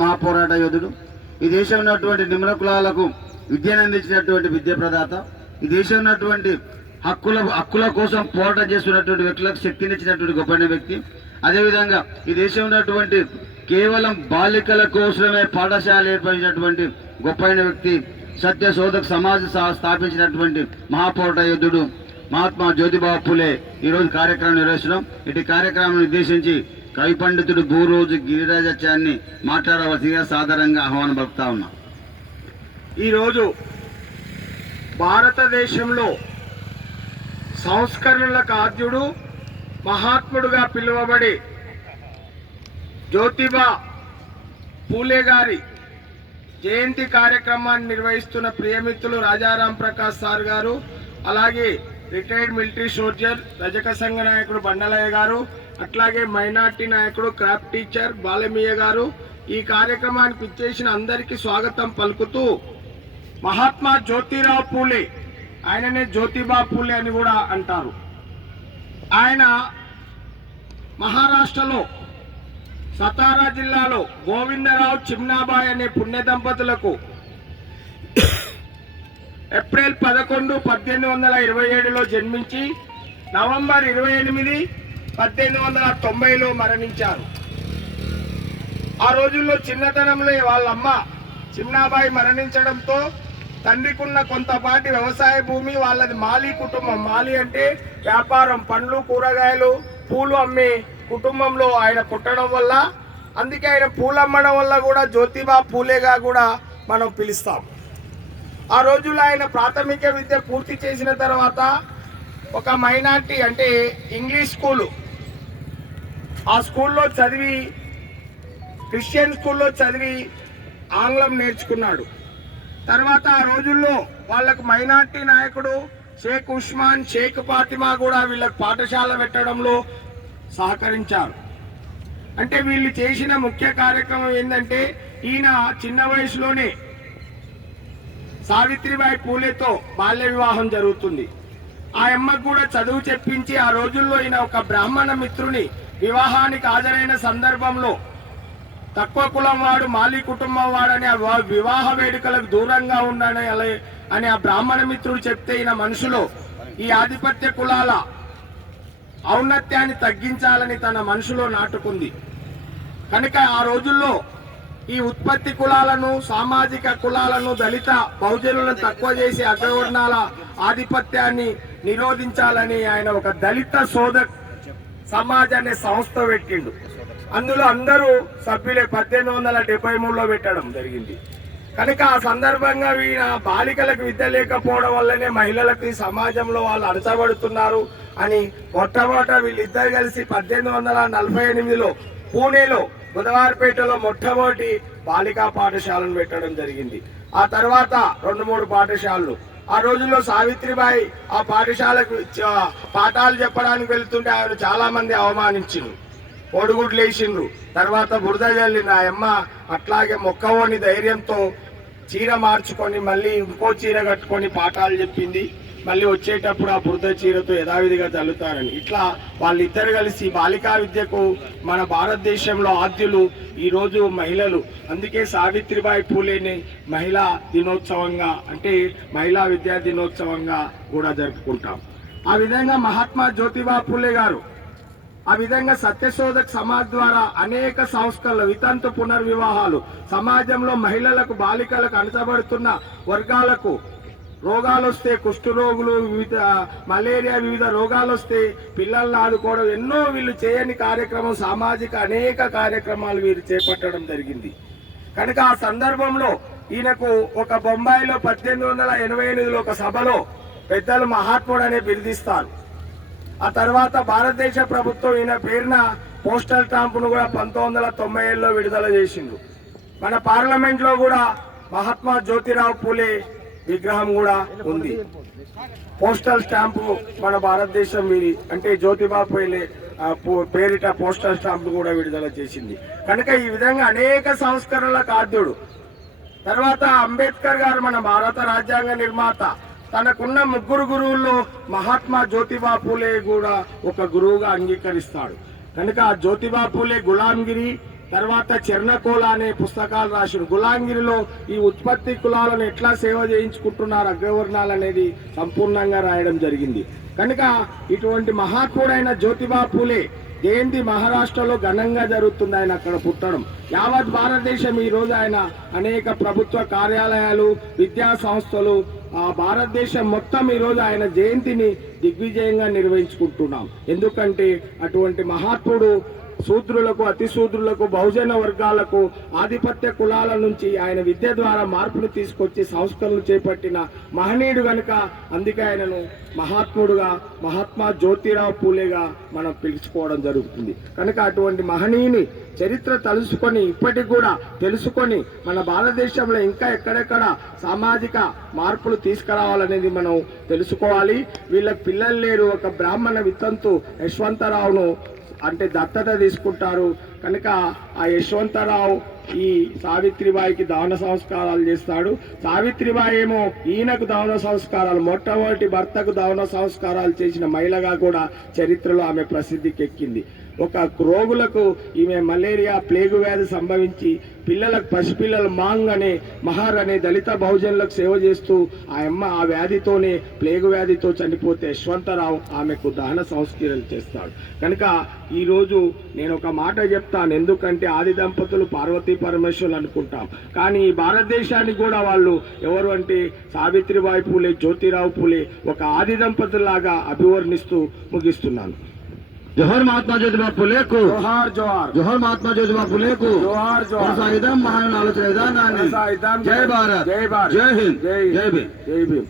మహాపోరాట యోధుడు. ఈ దేశం ఉన్నటువంటి నిమ్న కులాలకు విద్యను అందించినటువంటి విద్య ప్రదాత. ఈ దేశం ఉన్నటువంటి హక్కుల హక్కుల కోసం పోరాటం చేస్తున్నటువంటి వ్యక్తులకు శక్తినిచ్చినటువంటి గొప్ప వ్యక్తి. అదేవిధంగా ఈ దేశం ఉన్నటువంటి కేవలం బాలికల కోసమే పాఠశాల ఏర్పరిచినటువంటి గొప్పైన వ్యక్తి సత్య శోధక సమాజ స్థాపించినటువంటి మహాపోరాట యోధుడు మహాత్మా జ్యోతిబాబు ఫులే ఈరోజు కార్యక్రమం నిర్వహిస్తున్నాం. ఇటు కార్యక్రమం ఉద్దేశించి కవి పండితుడు భూరోజు గిరిరాజత్యాన్ని మాట్లాడవలసిగా సాధారణంగా ఆహ్వానం పలుకుతా ఉన్నా. ఈరోజు భారతదేశంలో సంస్కరణలకు ఆద్యుడు మహాత్ముడుగా పిలువబడి జ్యోతిబా పూలే గారి జయంతి కార్యక్రమాన్ని నిర్వహిస్తున్న ప్రియమిత్రులు రాజారాం ప్రకాష్ సార్ గారు అలాగే రిటైర్డ్ మిలిటరీ సోల్జర్ రజక సంఘ నాయకుడు బండలయ్య గారు అట్లాగే మైనార్టీ నాయకుడు క్రాఫ్ట్ టీచర్ బాలమీయ గారు ఈ కార్యక్రమానికి ఇచ్చేసిన అందరికీ స్వాగతం పలుకుతూ మహాత్మా జ్యోతిరావు పూలే ఆయననే జ్యోతిబా పూలే అని కూడా అంటారు. ఆయన మహారాష్ట్రలో సతారా జిల్లాలో గోవిందరావు చిమ్నాబాయ్ అనే పుణ్య దంపతులకు ఏప్రిల్ పదకొండు పద్దెనిమిది వందల ఇరవై ఏడులో జన్మించి నవంబర్ ఇరవై ఎనిమిది పద్దెనిమిది వందల తొంభైలో మరణించారు. ఆ రోజుల్లో చిన్నతనంలో వాళ్ళ అమ్మ చిన్నాబాయి మరణించడంతో తండ్రికున్న కొంతపాటి వ్యవసాయ భూమి వాళ్ళది మాలి కుటుంబం. మాలి అంటే వ్యాపారం పండ్లు కూరగాయలు పూలు అమ్మే కుటుంబంలో ఆయన పుట్టడం వల్ల అందుకే ఆయన పూలు అమ్మడం వల్ల కూడా జ్యోతిబా పూలేగా కూడా మనం పిలుస్తాం. ఆ రోజుల్లో ఆయన ప్రాథమిక విద్య పూర్తి చేసిన తర్వాత ఒక మైనార్టీ అంటే ఇంగ్లీష్ స్కూలు ఆ స్కూల్లో చదివి క్రిస్టియన్ స్కూల్లో చదివి ఆంగ్లం నేర్చుకున్నాడు. తర్వాత ఆ రోజుల్లో వాళ్ళకు మైనార్టీ నాయకుడు షేక్ ఉస్మాన్ షేక్ ఫాతిమా కూడా వీళ్ళకి పాఠశాల పెట్టడంలో సహకరించారు. అంటే వీళ్ళు చేసిన ముఖ్య కార్యక్రమం ఏంటంటే ఈయన చిన్న వయసులోనే సావిత్రిబాయి పూలేతో బాల్య వివాహం జరుగుతుంది. ఆ అమ్మకు కూడా చదువు చెప్పించి ఆ రోజుల్లో ఈయన ఒక బ్రాహ్మణ మిత్రుని వివాహానికి హాజరైన సందర్భంలో తక్కువ కులం వాడు మాలి కుటుంబం వాడని ఆ వివాహ వేడుకలకు దూరంగా ఉండని అలా- అని ఆ బ్రాహ్మణ మిత్రుడు చెప్తే ఈయన మనసులో ఈ ఆధిపత్య కులాల ఔన్నత్యాన్ని తగ్గించాలని తన మనసులో నాటుకుంది. కనుక ఆ రోజుల్లో ఈ ఉత్పత్తి కులాలను సామాజిక కులాలను దళిత బహుజనులను తక్కువ చేసి అగ్రవర్ణాల ఆధిపత్యాన్ని నిరోధించాలని ఆయన ఒక దళిత శోధక్ సమాజ్ అనే సంస్థ పెట్టిండు. అందులో అందరూ సభ్యులే పద్దెనిమిది వందల డెబ్బై మూడులో పెట్టడం జరిగింది. కనుక ఆ సందర్భంగా వీణ బాలికలకు విద్య లేకపోవడం వల్లనే మహిళలకు ఈ సమాజంలో వాళ్ళు అడచబడుతున్నారు అని మొట్టమొదట వీళ్ళిద్దరు కలిసి పద్దెనిమిది వందల నలభై ఎనిమిదిలో పూణేలో బుధవారపేటలో మొట్టమొదటి బాలికా పాఠశాలను పెట్టడం జరిగింది. ఆ తర్వాత రెండు మూడు పాఠశాలలు. ఆ రోజుల్లో సావిత్రిబాయి ఆ పాఠశాలకు పాఠాలు చెప్పడానికి వెళ్తుంటే ఆయన చాలా మంది అవమానించిండ్రు. కోడిగుడ్లు వేసిండ్రు తర్వాత బురద చల్లి నా అమ్మ అట్లాగే మొక్కవోని ధైర్యంతో చీర మార్చుకొని మళ్ళీ ఇంకో చీర కట్టుకొని పాఠాలు చెప్పింది. మళ్ళీ వచ్చేటప్పుడు ఆ బురద చీరతో యథావిధిగా చల్లుతారని. ఇట్లా వాళ్ళిద్దరు కలిసి బాలికా విద్యకు మన భారతదేశంలో ఆద్యులు ఈరోజు మహిళలు. అందుకే సావిత్రిబాయి పూలేని మహిళా దినోత్సవంగా అంటే మహిళా విద్యా దినోత్సవంగా కూడా జరుపుకుంటాం. ఆ విధంగా మహాత్మా జ్యోతిబా పూలే గారు ఆ విధంగా సత్యశోధక్ సమాజ్ ద్వారా అనేక సంస్థలు వితంతు పునర్వివాహాలు సమాజంలో మహిళలకు బాలికలకు అణచబడుతున్న వర్గాలకు రోగాలు వస్తే కుష్ఠరోగులు వివిధ మలేరియా వివిధ రోగాలు వస్తే పిల్లల్ని ఆదుకోవడం ఎన్నో వీళ్ళు చేయని కార్యక్రమం సామాజిక అనేక కార్యక్రమాలు వీరు చేపట్టడం జరిగింది. కనుక ఆ సందర్భంలో ఈయనకు ఒక బొంబాయిలో పద్దెనిమిది వందల ఎనభై ఎనిమిదిలో ఒక సభలో పెద్దలు మహాత్ముడు అనే బిరుదిస్తారు. ఆ తర్వాత భారతదేశ ప్రభుత్వం ఈయన పేరున పోస్టల్ స్టాంపును కూడా పంతొమ్మిది వందల తొంభై ఏడులో విడుదల చేసిండు. మన పార్లమెంట్లో కూడా మహాత్మా జ్యోతిరావు పూలే విగ్రహం కూడా ఉంది. పోస్టల్ స్టాంపు మన భారతదేశం వీరి అంటే జ్యోతిబా పూలే పేరిట పోస్టల్ స్టాంపు కూడా విడుదల చేసింది. కనుక ఈ విధంగా అనేక సంస్కరణల కాద్యుడు తర్వాత అంబేద్కర్ గారు మన భారత రాజ్యాంగ నిర్మాత. తనకున్న ముగ్గురు గురువుల్లో మహాత్మా జ్యోతిబా పూలే కూడా ఒక గురువుగా అంగీకరిస్తాడు. కనుక ఆ జ్యోతిబా పూలే గులాంగిరి తర్వాత చెర్నకోల అనే పుస్తకాలు రాసిన గులాంగిరిలో ఈ ఉత్పత్తి కులాలను ఎట్లా సేవ చేయించుకుంటున్నారు అగ్రవర్ణాలు అనేది సంపూర్ణంగా రాయడం జరిగింది. కనుక ఇటువంటి మహాత్ముడైన జ్యోతిబా పూలే జయంతి మహారాష్ట్రలో ఘనంగా జరుగుతుంది ఆయన అక్కడ పుట్టడం. యావత్ భారతదేశం ఈ రోజు ఆయన అనేక ప్రభుత్వ కార్యాలయాలు విద్యా సంస్థలు ఆ భారతదేశం మొత్తం ఈ రోజు ఆయన జయంతిని దిగ్విజయంగా నిర్వహించుకుంటున్నాం. ఎందుకంటే అటువంటి మహాత్ముడు శూద్రులకు అతి శూద్రులకు బహుజన వర్గాలకు ఆధిపత్య కులాల నుంచి ఆయన విద్య ద్వారా మార్పును తీసుకొచ్చి సంస్కరణలు చేపట్టిన మహనీయుడు గనుక అందుకే ఆయనను మహాత్ముడుగా మహాత్మా జ్యోతిరావు పూలేగా మనం పిలుచుకోవడం జరుగుతుంది. కనుక అటువంటి మహనీయుని చరిత్ర తలుసుకొని ఇప్పటికి కూడా తెలుసుకొని మన భారతదేశంలో ఇంకా ఎక్కడెక్కడ సామాజిక మార్పులు తీసుకురావాలనేది మనం తెలుసుకోవాలి. వీళ్ళకి పిల్లలు లేరు ఒక బ్రాహ్మణ విత్తంతు యశ్వంతరావును అంటే దత్తత తీసుకుంటారు. కనుక ఆ యశ్వంతరావు ఈ సావిత్రిబాయికి దహన సంస్కారాలు చేస్తాడు. సావిత్రిబాయి ఏమో ఈయనకు దహన సంస్కారాలు మొట్టమొదటి భర్తకు దహన సంస్కారాలు చేసిన మహిళగా కూడా చరిత్రలో ఆమె ప్రసిద్ధికి ఎక్కింది ఒక రోగులకు ఈమె మలేరియా ప్లేగు వ్యాధి సంభవించి పిల్లలకు పసిపిల్లలు మాంగ్ అనే మహార్ అనే దళిత బహుజనులకు సేవ చేస్తూ ఆ అమ్మ ఆ వ్యాధితోనే ప్లేగు వ్యాధితో చనిపోతే యశ్వంతరావు ఆమెకు దహన సంస్కరణలు చేస్తాడు. కనుక ఈరోజు నేను ఒక మాట చెప్తాను. ఎందుకంటే ఆది దంపతులు పార్వతీ పరమేశ్వరులు అనుకుంటాం. కానీ ఈ భారతదేశానికి కూడా వాళ్ళు ఎవరు అంటే సావిత్రిబాయి పూలే జ్యోతిరావు పూలే ఒక ఆది దంపతులాగా అభివర్ణిస్తూ ముగిస్తున్నాను. జోహర్ మహాత్మా జ్యోతిబా పులేకు. జోహార్ జోహార్. జోహర్ మహాత్మా జ్యోతిబా పులేకు. జోహార్ జోహార్. కొనసాగిద్దాం మహాన్ ఆలోచన విధానాన్ని. జై భారత్. జై భారత్. జై హింద్. జై జై భీమ్. జై భీమ్.